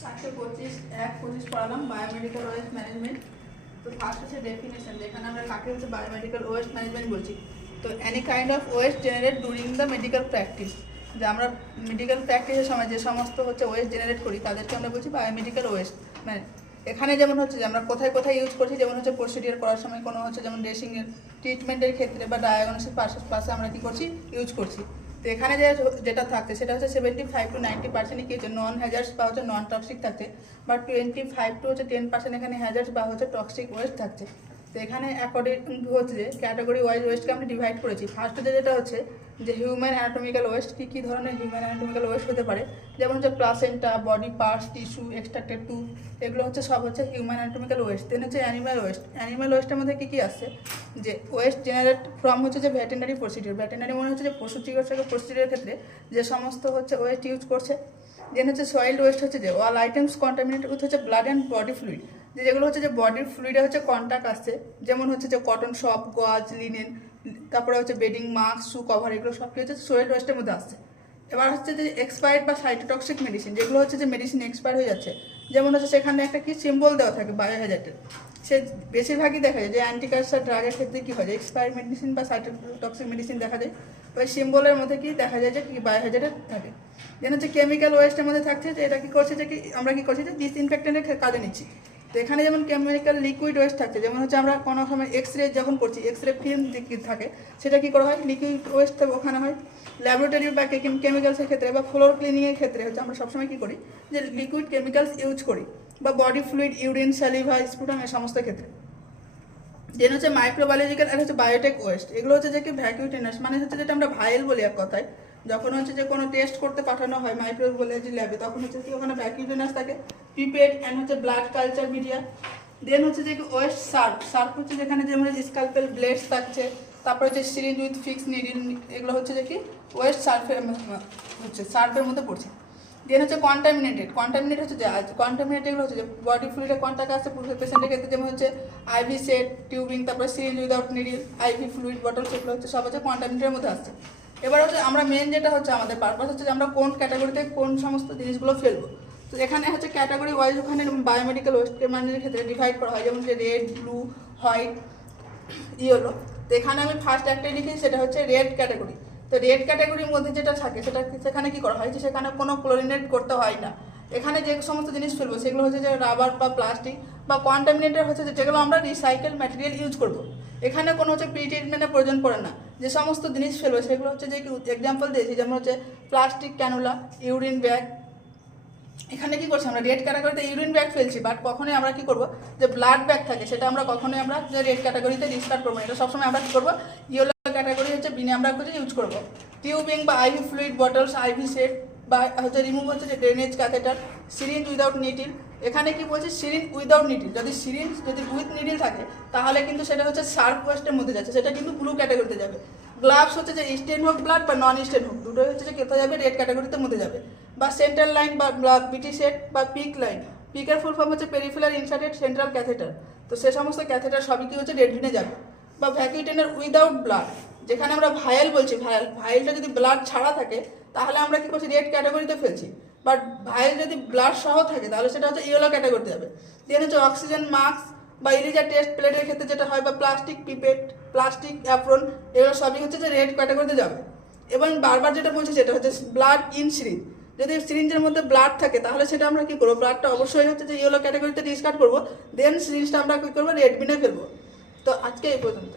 চারটে 25 পড়ালাম biomedical waste management. তো first হচ্ছে ডেফিনেশন, যেখানে আমরা কাকে হচ্ছে বায়োমেডিক্যাল ওয়েস্ট ম্যানেজমেন্ট বলছি। তো any kind of West generate during the medical practice, যে আমরা মেডিকেল প্র্যাকটিসের সময় যে সমস্ত হচ্ছে ওয়েস্ট জেনারেট করি তাদেরকে আমরা বলছি বায়োমেডিক্যাল ওয়েস্ট। মানে এখানে যেমন হচ্ছে যে আমরা কোথায় কোথায় ইউজ করছি, যেমন হচ্ছে প্রসিডিওর করার সময় কোনো হচ্ছে যেমন ড্রেসিংয়ের ট্রিটমেন্টের ক্ষেত্রে বা ডায়াগনোসিস পাশে আমরা কী করছি, ইউজ করছি। তো এখানে যেটা থাকছে সেটা হচ্ছে 75 to 90% কি হচ্ছে নন হ্যাজার্স বা হচ্ছে নন টক্সিক থাকছে, বা 25 to 10% এখানে হ্যাজার্স বা হচ্ছে টক্সিক ওয়েস্ট থাকছে। তো এখানে অ্যাকর্ডিং হচ্ছে যে ক্যাটাগরি ওয়াইজ ওয়েস্টকে আমরা ডিভাইড করেছি। ফার্স্টে যেটা হচ্ছে যে হিউম্যান অ্যানাটমিক্যাল ওয়েস্ট, কী কী ধরনের হিউম্যান অ্যানাটমিক্যাল ওয়েস্ট হতে পারে, যেমন হচ্ছে placenta, body parts, tissue, extracted tooth, এগুলো হচ্ছে সব হচ্ছে হিউম্যান অ্যানাটমিক্যাল ওয়েস্ট। দেন হচ্ছে অ্যানিম্যাল ওয়েস্ট। অ্যানিম্যাল ওয়েস্টের মধ্যে কী কী আসছে, যে ওয়েস্ট জেনারেট ফ্রম হচ্ছে যে ভেটেরিনারি প্রসিডিওর। ভেটেরিনারি মনে হচ্ছে যে পশু চিকিৎসকের প্রসিডিওরের ক্ষেত্রে যে সমস্ত হচ্ছে ওয়েস্ট ইউজ করছে। দেন হচ্ছে সয়েল ওয়েস্ট হচ্ছে যে অল আইটেমস কন্টামিনেটেড উইথ হচ্ছে ব্লাড অ্যান্ড বডি ফ্লুইড, যেগুলো হচ্ছে যে বডির ফ্লুইডে হচ্ছে কন্ট্যাক্ট আসছে, যেমন হচ্ছে যে কটন সপ, গজ, লিনেন, তারপরে হচ্ছে বেডিং, মাস্ক, শু কভার, এগুলো সব কি হচ্ছে সয়েল ওয়েস্টের মধ্যে আসছে। এবার হচ্ছে যে এক্সপায়ার্ড বা সাইটোটক্সিক মেডিসিন, যেগুলো হচ্ছে যে মেডিসিন এক্সপায়ার হয়ে যাচ্ছে, যেমন হচ্ছে সেখানে একটা কি সিম্বল দেওয়া থাকে বায়োহ্যাজার্ডের। সে বেশিরভাগই দেখা যায় যে অ্যান্টি ক্যান্সার ড্রাগের ক্ষেত্রে কী হয়, এক্সপায়ার মেডিসিন বা সাইটোটক্সিক মেডিসিন দেখা যায়, ওই সিম্বলের মধ্যে কি দেখা যায় যে কি বায়োহ্যাজার্ডের থাকে। যেন হচ্ছে কেমিক্যাল ওয়েস্টের মধ্যে থাকছে যে এটা কী করছে, যে কি আমরা কী করছি যে ডিসইনফেক্টেন্টের কাজে নিচ্ছি। তো এখানে যেমন কেমিক্যাল লিকুইড ওয়েস্ট থাকছে, যেমন হচ্ছে আমরা কোনো সময় এক্সরে যখন করছি, এক্সরে ফিল্ম যে থাকে সেটা কী করা হয়, লিকুইড ওয়েস্ট ওখানে হয়। ল্যাবরেটরি বা কেমিক্যালসের ক্ষেত্রে বা ফ্লোর ক্লিনিংয়ের ক্ষেত্রে হচ্ছে আমরা সবসময় কী করি, যে লিকুইড কেমিক্যালস ইউজ করি, বা বডি ফ্লুইড, ইউরিন, স্যালিভা, স্পুটাম, এই সমস্ত ক্ষেত্রে। দেন হচ্ছে মাইক্রোবায়োলজিক্যাল আর হচ্ছে বায়োটেক ওয়েস্ট, এগুলো হচ্ছে যে কি ভ্যাকুইটেনাস, মানে হচ্ছে যেটা আমরা ভাইল বলি এক কথায়। যখন হচ্ছে যে কোনো টেস্ট করতে পাঠানো হয় মাইক্রোবায়োলজি ল্যাবে, তখন হচ্ছে কি ওখানে ভ্যাকুইটেনাস থাকে, পিপেট অ্যান্ড হচ্ছে ব্লাড কালচার মিডিয়া। দেন হচ্ছে যে কি ওয়েস্ট সার্ফ হচ্ছে যেখানে যেমন স্কালপেল ব্লেডস থাকছে, তারপর হচ্ছে সিরিঞ্জ উইথ ফিক্স নিডিল, এগুলো হচ্ছে যে কি ওয়েস্ট সার্ফের মধ্যে পড়ছে। দেন হচ্ছে কন্টামিনেট হচ্ছে যে কন্টামিনেট এগুলো হচ্ছে যে বডি ফ্লুইডে কন্ট্যাক্ট আসছে পেশেন্টের ক্ষেত্রে, যেমন হচ্ছে আইভি সেট, টিউবিং, তারপরে syringe without needle, IV fluid bottle, সেগুলো হচ্ছে সব হচ্ছে কন্টামিনেটের মধ্যে আসছে। এবার হচ্ছে আমরা মেন যেটা হচ্ছে আমাদের পারপাস হচ্ছে যে আমরা কোন ক্যাটাগরিতে কোন সমস্ত জিনিসগুলো ফেলবো। তো এখানে হচ্ছে ক্যাটাগরি ওয়াইজ ওখানে বায়োমেডিক্যাল ওয়েস্ট ম্যানেজমেন্টের ক্ষেত্রে ডিভাইড করা হয়, যেমন যে রেড, ব্লু, হোয়াইট, ইয়েলো। তো এখানে আমি ফার্স্ট একটাই লিখি, সেটা হচ্ছে রেড ক্যাটাগরি। তো রেড ক্যাটাগরির মধ্যে যেটা থাকে সেখানে কি করা হয়, যে সেখানে কোনো ক্লোরিনেট করতে হয় না। এখানে যে সমস্ত জিনিস ফেলবো সেগুলো হচ্ছে যে রাবার বা প্লাস্টিক বা কন্টামিনেটেড হচ্ছে যেগুলো আমরা রিসাইকেল ম্যাটেরিয়াল ইউজ করব। এখানে কোনো হচ্ছে প্রি ট্রিটমেন্টের প্রয়োজন পড়ে না। যে সমস্ত জিনিস ফেলবো সেগুলো হচ্ছে যে এক্সাম্পল দিয়েছি, যেমন হচ্ছে প্লাস্টিক ক্যানুলা, ইউরিন ব্যাগ। এখানে কি করছি আমরা রেড ক্যাটাগরিতে ইউরিন ব্যাগ ফেলছি, বাট কখনোই আমরা কি করবো, যে ব্লাড ব্যাগ থাকে সেটা আমরা কখনোই আমরা যে রেড ক্যাটাগরিতে ডিসকার্ড করবো। এটা সবসময় আমরা কি করবো, ইয়েলো ক্যাটাগরি হচ্ছে বিনে আমরা কিছু ইউজ করবো। টিউবিং বা IV fluid bottles, IV set, বা হচ্ছে রিমুভ হচ্ছে যে drainage catheter, syringe without needle. এখানে কি বলছে, সিরিঞ্জ উইদাউট নিডিল। যদি সিরিঞ্জ যদি উইথ নিডিল থাকে তাহলে কিন্তু সেটা হচ্ছে সার্ফ ওয়েস্টের মধ্যে যাচ্ছে, সেটা কিন্তু ব্লু ক্যাটাগরিতে যাবে। গ্লাভস হচ্ছে যে স্টেন হোক ব্লাড বা নন স্টেন হোক, দুটোই হচ্ছে যে কোথায় যাবে, রেড ক্যাটাগরিতে মধ্যে যাবে। বা সেন্ট্রাল লাইন বা ব্লাড বিটি সেট বা পিক লাইন, পিকের ফুল ফর্ম হচ্ছে পেরিফেরাল ইনসার্টেড সেন্ট্রাল ক্যাথেটার। তো সে সমস্ত ক্যাথেটার সবই কি হচ্ছে রেড গ্রিনে যাবে। বা ভ্যাকুইটেনার উইদাউট ব্লাড, যেখানে আমরা ভায়াল বলছি, ভায়ালটা যদি ব্লাড ছাড়া থাকে তাহলে আমরা কি করছি, রেড ক্যাটাগরিতে ফেলছি। বাট ভায়াল যদি ব্লাড সহ থাকে তাহলে সেটা হচ্ছে ইয়েলো ক্যাটাগরিতে যাবে। দেন হচ্ছে অক্সিজেন মাস্ক বা ইলিজা টেস্ট প্লেটের ক্ষেত্রে যেটা হয়, বা প্লাস্টিক পিপেট, প্লাস্টিক অ্যাপ্রন, এগুলো সবই হচ্ছে যে রেড ক্যাটাগরিতে যাবে। এবং বারবার যেটা বলছি সেটা হচ্ছে ব্লাড ইন সিরিঞ্জ, যদি সিরিঞ্জের মধ্যে ব্লাড থাকে তাহলে সেটা আমরা কী করবো, ব্লাডটা অবশ্যই হচ্ছে যে ইয়েলো ক্যাটাগরিতে ডিসকার্ড করবো। দেন সিরিঞ্জটা আমরা কী করবো, রেড বিনে ফেলবো। তো আজকে এই পর্যন্ত।